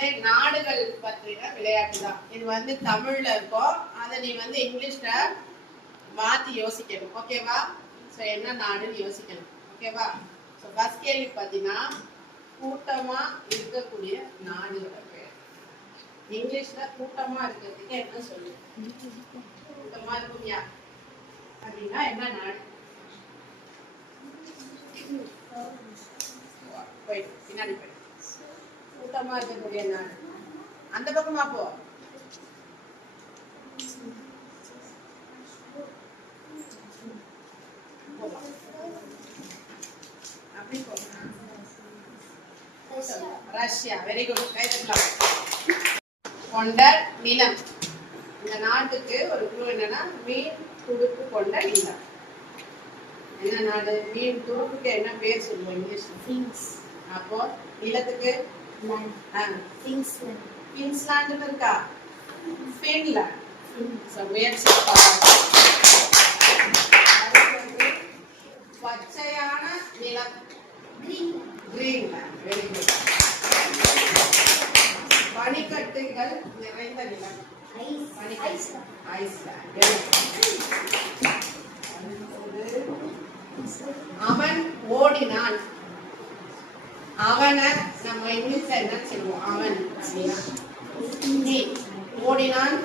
வந்து நாடுகள் பற்றின விளையாட்டு தான். இது வந்து தமிழ்ல இருக்கும், அதை நீ வந்து இங்கிலீஷ்ல மாத்தி யோசிக்கணும். ஓகேவா? ஸோ என்ன நாடுன்னு யோசிக்கணும். ஓகேவா? ஸோ ஃபர்ஸ்ட் கேள்வி பார்த்தீங்கன்னா கூட்டமா இருக்கக்கூடிய நாடுகளோட பேர். இங்கிலீஷ்ல கூட்டமா இருக்கிறதுக்கு என்ன சொல்லு? கூட்டமா இருக்கும்யா அப்படின்னா என்ன நாடு? போயிட்டு பின்னாடி போயிட்டு கூட்டமா இருக்கக்கூடிய நாடு அந்த பக்கமா போ. அப்படி போ. ரஷ்யா. Very good. கைதட்டலாம். கொண்ட நிலம். இந்த நாட்டுக்கு ஒரு க்ளூ என்னன்னா மீன் துடுப்பு கொண்ட நிலம். என்ன நாடு? மீன் துடுப்புக்கு என்ன பேர் சொல்லுவோம் இங்கிலீஷ்ல? அப்போ நிலத்துக்கு கிங்ஸ்லாண்ட் இருக்கா? ஃபின்லாண்ட். சோ முயற்சி பச்சையான நிலம் கிரீன்லாண்ட். Very good. பனிக்கட்டுகள் நிறைந்த நிலம் ஐஸ்லாண்ட். அவன் ஓடினான். அவனை நம்ம இங்கிலீஷ்ல என்ன சொல்லுவோம்? அவன் நீ ஓடினான்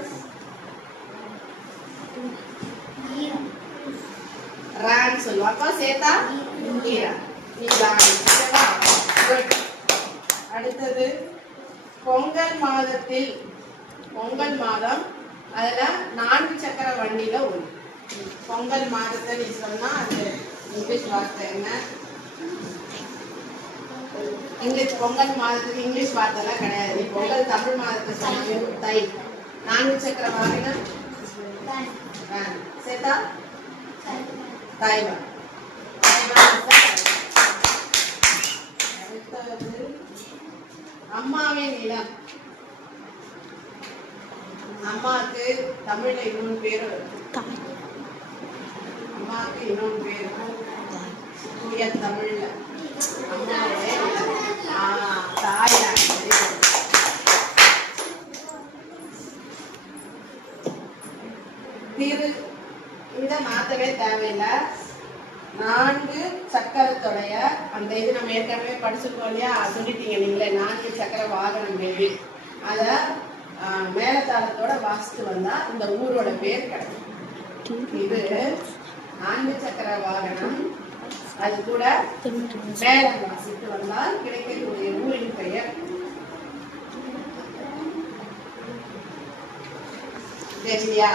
ரான் சொல்லுவோம். அப்ப சேத்தா அடுத்தது பொங்கல் மாதத்தில், பொங்கல் மாதம் அதுல 4 சக்கர வண்டியில ஓடும். பொங்கல் மாதத்தை நீ சொன்னா அது இங்கிலீஷ் வார்த்தை என்ன? இங்கிலீஷ் பொங்கல் மாதத்துக்கு இங்கிலீஷ் வார்த்தை எல்லாம் கிடையாது. பொங்கல் தமிழ் மாதத்தை சொன்னாங்க. தை. 4 சக்கர வாகனம் சேத்தா தாய்வான். அம்மாவின் இளம். அம்மாவுக்கு தமிழ்ல இன்னொரு பேரு, அம்மாவுக்கு இன்னொரு பேரு தூய தமிழ்ல அம்மாவுடைய தாயார். திரு இதை மாத்தவே தேவையில்லை. 4 சக்கரத்துடைய அந்த இது நம்ம ஏற்கனவே படிச்சிருக்கோம் இல்லையா? சொல்லிட்டீங்க நீங்களே. 4 சக்கர வாகனம் பேரு. அத மேலத்தாளத்தோட வாசித்து வந்தா இந்த ஊரோட பேர் கிடைக்கும். இது 4 சக்கர வாகனம். அது கூட மேலம் வாசித்து வந்தால் கிடைக்கக்கூடிய ஊரின் பெயர். தெரியலையா?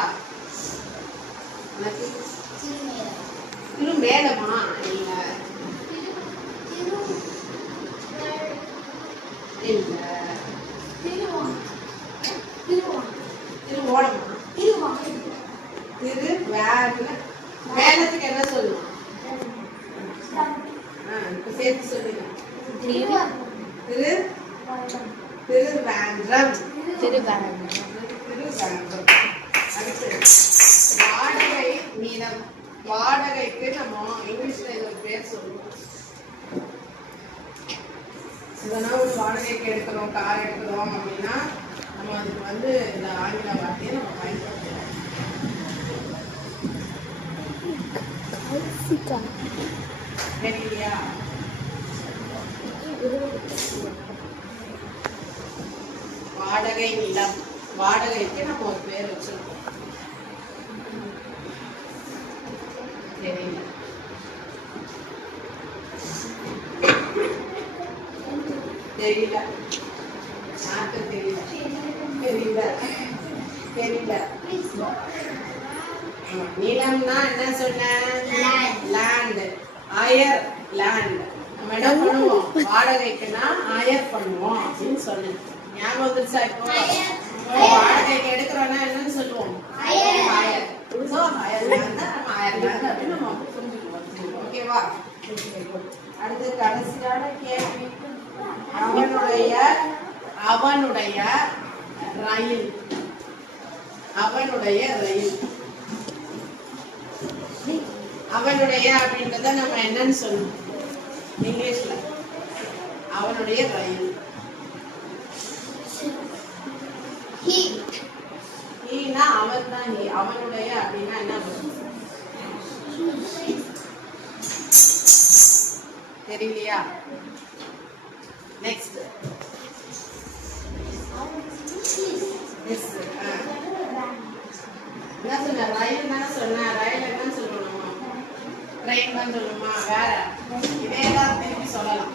திருமேலமா? இல்ல திருவோணமா? திரு வேலத்துக்கு என்ன சொல்லுவோம்? இப்ப சேர்த்து சொல்லுங்க. திருவேந்திரம். அடுத்து வாடகை நிலம். வாடகைக்கு நம்ம இங்கிலீஷ்ல இது ஒரு பேர் சொல்லுவோம். இதெல்லாம் ஒரு வாடகைக்கு எடுக்கிறோம், கார் எடுக்கிறோம் அப்படின்னா நம்ம அதுக்கு வந்து இந்த ஆங்கில வார்த்தையை நம்ம பயன்படுத்தலாம். தெரியலையா? வாடகை நிலம். வாடகைக்கு நம்ம ஒரு பேர் வச்சிருக்கோம். தெரியல. தெரியல. நாட்டு தெரியல. தெரியல. தெரியல. நிலம்னா என்ன சொன்ன? லேண்ட். அயர் லேண்ட். நம்ம என்ன பண்ணுவோம்? வாடகைக்குன்னா அயர் பண்ணுவோம் அப்படின்னு சொன்னேன். ஞாபகம் வந்துருச்சா? இப்போ வாடகைக்கு எடுக்கிறோம்னா என்னன்னு சொல்லுவோம்? அயர். ஓகேவா? அடுத்து கடைசியான கேள்வி. அவனுடைய ரயில். அவனுடைய ரயில். அவனுடைய அப்படின்றத நம்ம என்னன்னு சொல்லுவோம் இங்கிலீஷ்ல? அவனுடைய ரயில். ஹீனா அவன் தான் ஹீ. அவனுடைய அப்படின்னா என்ன வரும்? தெரியலையா? நெக்ஸ்ட் என்ன சொன்ன? ரயில் தானே சொன்னேன். ரயில் என்னன்னு சொல்லணுமா? ட்ரெயின் தான் சொல்லணுமா? வேற இதே தான் திருப்பி சொல்லலாம்.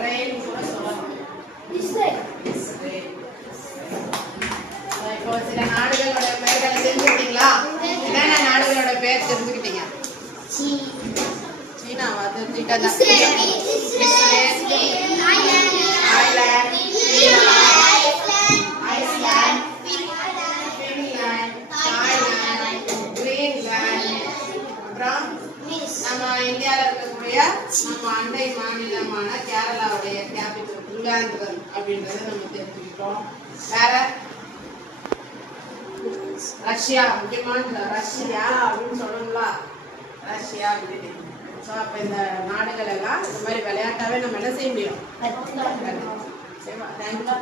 ரயில் கூட சொல்லலாம். இப்போ சில நாடுகளோட பெயர்களை தெரிஞ்சுக்கிட்டீங்களா? என்னென்ன நாடுகளோட பெயர் தெரிஞ்சுக்கிட்டீங்க? சீனாவா? தெரிஞ்சுக்கிட்டா நம்ம இந்தியாவில் இருக்கக்கூடிய நம்ம அண்டை மாநிலமான கேரளாவுடைய கேபிட்டல் திருவாந்திரம் அப்படின்றத நம்ம தெரிஞ்சுக்கிட்டோம். வேற ரஷ்யா, முக்கியமான ரஷ்யா அப்படின்னு சொல்லணும்ல, ரஷ்யா அப்படின்னு. ஸோ அப்போ இந்த நாடுகள் எல்லாம் இந்த மாதிரி விளையாட்டாவே நம்ம என்ன செய்ய முடியும்? சரிவா? தேங்க்யூ.